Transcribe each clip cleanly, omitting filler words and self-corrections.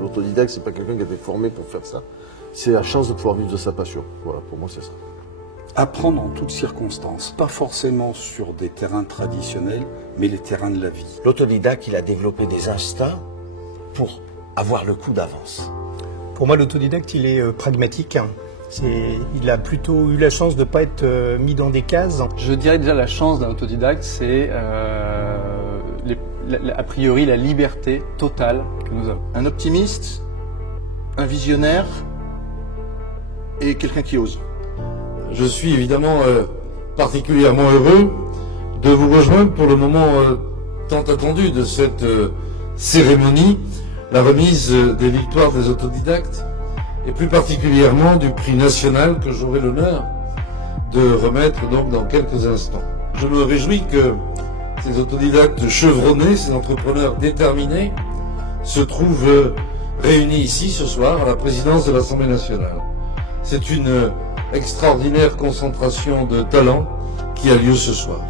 L'autodidacte, c'est pas quelqu'un qui a été formé pour faire ça. C'est la chance de pouvoir vivre de sa passion. Voilà, pour moi, c'est ça. Apprendre en toutes circonstances, pas forcément sur des terrains traditionnels, mais les terrains de la vie. L'autodidacte, il a développé des instincts pour avoir le coup d'avance. Pour moi, l'autodidacte, il est pragmatique. Il a plutôt eu la chance de ne pas être mis dans des cases. Je dirais déjà la chance d'un autodidacte, c'est a priori la liberté totale que nous avons. Un optimiste, un visionnaire et quelqu'un qui ose. Je suis évidemment particulièrement heureux de vous rejoindre pour le moment tant attendu de cette cérémonie, la remise des victoires des autodidactes et plus particulièrement du prix national que j'aurai l'honneur de remettre donc dans quelques instants. Je me réjouis que ces autodidactes chevronnés, ces entrepreneurs déterminés se trouvent réunis ici ce soir à la présidence de l'Assemblée nationale. C'est une extraordinaire concentration de talents qui a lieu ce soir.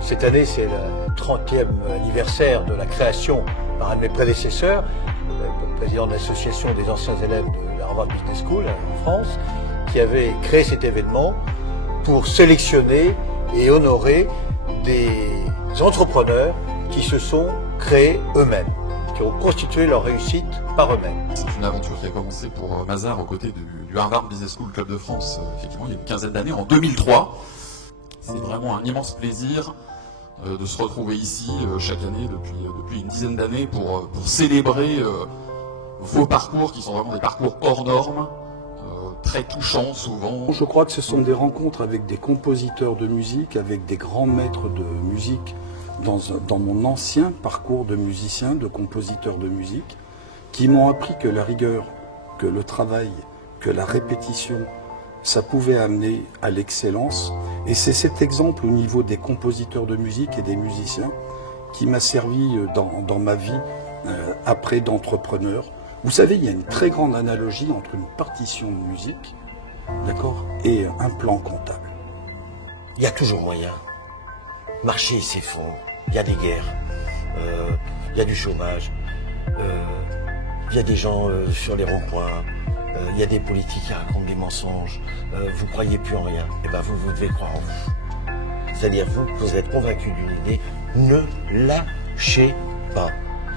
Cette année, c'est le 30e anniversaire de la création par un de mes prédécesseurs, le président de l'association des anciens élèves de la Harvard Business School en France, qui avait créé cet événement pour sélectionner et honorer des entrepreneurs qui se sont créés eux-mêmes, qui ont constitué leur réussite par eux-mêmes. C'est une aventure qui a commencé pour Mazars aux côtés du Harvard Business School Club de France, effectivement, il y a une quinzaine d'années, en 2003. C'est vraiment un immense plaisir de se retrouver ici chaque année depuis une dizaine d'années pour célébrer vos parcours qui sont vraiment des parcours hors normes, très touchants souvent. Je crois que ce sont des rencontres avec des compositeurs de musique, avec des grands maîtres de musique dans mon ancien parcours de musicien, de compositeur de musique, qui m'ont appris que la rigueur, que le travail, que la répétition, ça pouvait amener à l'excellence. Et c'est cet exemple au niveau des compositeurs de musique et des musiciens qui m'a servi dans ma vie après d'entrepreneur. Vous savez, il y a une très grande analogie entre une partition de musique, d'accord, et un plan comptable. Il y a toujours moyen. Le marché s'effondre, il y a des guerres, il y a du chômage, il y a des gens sur les ronds-points, il y a des politiques qui racontent des mensonges, vous ne croyez plus en rien, et bien vous devez croire en vous. C'est-à-dire vous êtes convaincu d'une idée, ne lâchez pas.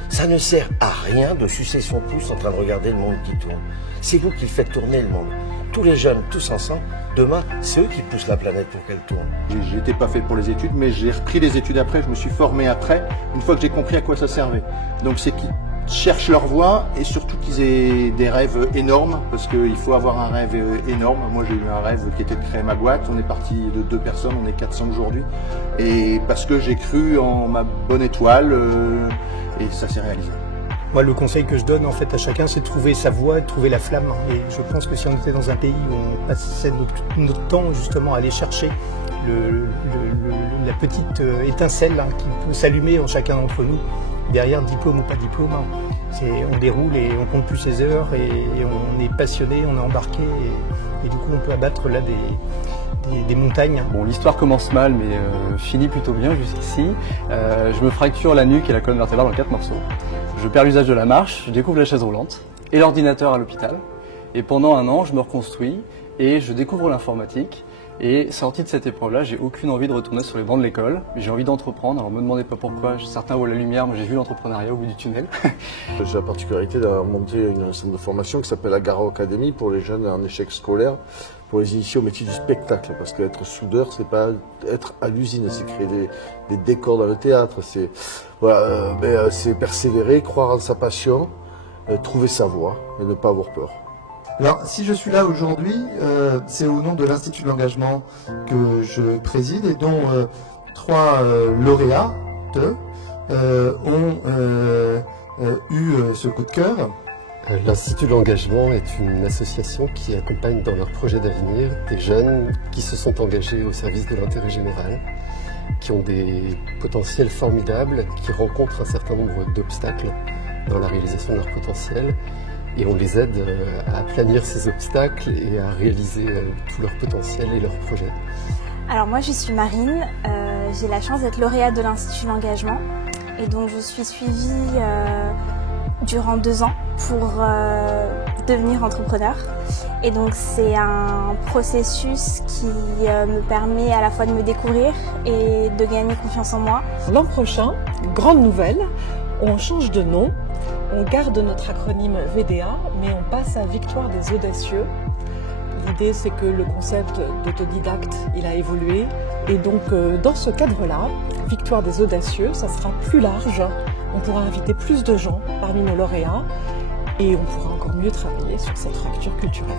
Ça ne sert à rien de sucer son pouce en train de regarder le monde qui tourne. C'est vous qui faites tourner le monde. Tous les jeunes, tous ensemble, demain, c'est eux qui poussent la planète pour qu'elle tourne. J'étais pas fait pour les études, mais j'ai repris les études après, je me suis formé après, une fois que j'ai compris à quoi ça servait. Donc c'est qu'ils cherchent leur voie et surtout qu'ils aient des rêves énormes, parce qu'il faut avoir un rêve énorme. Moi j'ai eu un rêve qui était de créer ma boîte, on est parti de 2 personnes, on est 400 aujourd'hui. Et parce que j'ai cru en ma bonne étoile, et ça s'est réalisé. Moi, le conseil que je donne en fait à chacun, c'est de trouver sa voie, de trouver la flamme. Et je pense que si on était dans un pays où on passait notre temps justement à aller chercher la petite étincelle qui peut s'allumer en chacun d'entre nous, derrière diplôme ou pas diplôme, on déroule et on compte plus ses heures et on est passionné, on est embarqué et du coup on peut abattre là des montagnes. Bon, l'histoire commence mal mais finit plutôt bien jusqu'ici. Je me fracture la nuque et la colonne vertébrale en 4 morceaux. Je perds l'usage de la marche, je découvre la chaise roulante et l'ordinateur à l'hôpital. Et pendant 1 an, je me reconstruis et je découvre l'informatique. Et sorti de cette épreuve-là, j'ai aucune envie de retourner sur les bancs de l'école. J'ai envie d'entreprendre. Alors, me demandez pas pourquoi. Certains voient la lumière, moi j'ai vu l'entrepreneuriat au bout du tunnel. J'ai la particularité d'avoir monté une centre de formation qui s'appelle la Garo Academy pour les jeunes en échec scolaire, pour les initier au métier du spectacle. Parce qu'être soudeur, c'est pas être à l'usine, c'est créer des décors dans le théâtre. C'est voilà, c'est persévérer, croire en sa passion, trouver sa voie et ne pas avoir peur. Alors, si je suis là aujourd'hui, c'est au nom de l'Institut de l'engagement que je préside et dont 3 lauréats ont eu ce coup de cœur. L'Institut de l'engagement est une association qui accompagne dans leurs projets d'avenir des jeunes qui se sont engagés au service de l'intérêt général, qui ont des potentiels formidables, qui rencontrent un certain nombre d'obstacles dans la réalisation de leur potentiel. Et on les aide à aplanir ces obstacles et à réaliser tout leur potentiel et leurs projets. Alors moi je suis Marine, j'ai la chance d'être lauréate de l'Institut de l'engagement et donc je suis suivie durant 2 ans pour devenir entrepreneur. Et donc c'est un processus qui me permet à la fois de me découvrir et de gagner confiance en moi. L'an prochain, grande nouvelle, on change de nom, on garde notre acronyme VDA, mais on passe à Victoire des Audacieux. L'idée, c'est que le concept d'autodidacte, il a évolué. Et donc, dans ce cadre-là, Victoire des Audacieux, ça sera plus large. On pourra inviter plus de gens parmi nos lauréats et on pourra encore mieux travailler sur cette fracture culturelle.